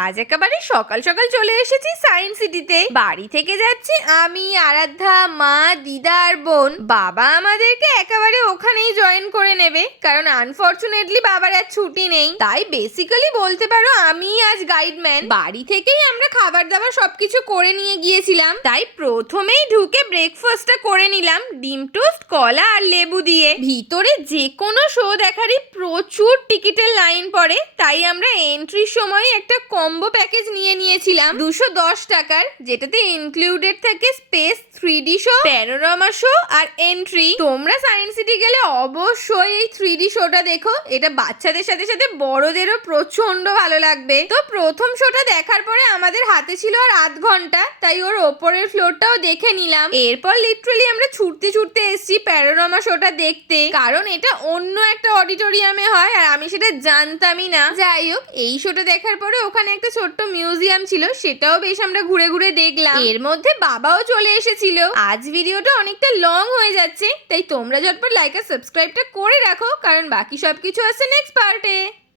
আজ একেবারে সকাল সকাল চলে এসেছি সায়েন্স সিটিতে। বাড়ি থেকে যাচ্ছি আমি, আরাধ্যা, মা, দিদা আর বোন। বাবা আমাদেরকে একেবারে ওখানেই জয়েন করে নেবে, কারণ আনফরচুনেটলি বাবার আর ছুটি নেই। তাই বেসিক্যালি বলতে পারো আমি আজ গাইডম্যান। বাড়ি থেকেই আমরা খাবার দাবার সবকিছু করে নিয়ে গিয়েছিলাম, তাই প্রথমেই ঢুকে ব্রেকফাস্টটা করে নিলাম ডিম টোস্ট, কলা আর লেবু দিয়ে। ভিতরে যে কোনো শো দেখারই প্রচুর টিকিটের লাইন পড়ে, তাই আমরা এন্ট্রির সময় একটা কম্বো প্যাকেজ নিয়েছিলাম 210 টাকার, যেটাতে ইনক্লুডেড থাকে space, 3D show, panorama show আর এন্ট্রি। তোমরা সায়েন্স সিটি গেলে অবশ্যই এই 3D শোটা দেখো, এটা বাচ্চাদের সাথে সাথে বড়দেরও প্রচন্ড ভালো লাগবে। তো প্রথম শোটা দেখার পরে আমাদের হাতে ছিল আর আধ ঘন্টা, তাই ওর ওপরের ফ্লোরটাও দেখে নিলাম। এরপর লিটারালি আমরা ছুটতে ছুটতে এসেছি প্যানোরামা শোটা দেখতে, কারণ এটা অন্য একটা অডিটোরিয়ামে হয় আর আমি সেটা জানতামই না। যাই হোক, এই শোটা দেখার পরে ওখানে একটা ছোট্ট মিউজিয়াম ছিল, সেটাও বেশ আমরা ঘুরে ঘুরে দেখলাম। এর মধ্যে বাবাও চলে এসেছিল। আজ ভিডিওটা অনেকটা লং হয়ে যাচ্ছে, তাই তোমরা ঝটপট লাইক আর সাবস্ক্রাইবটা করে রাখো, কারণ বাকি সবকিছু আছে নেক্সট পার্টে।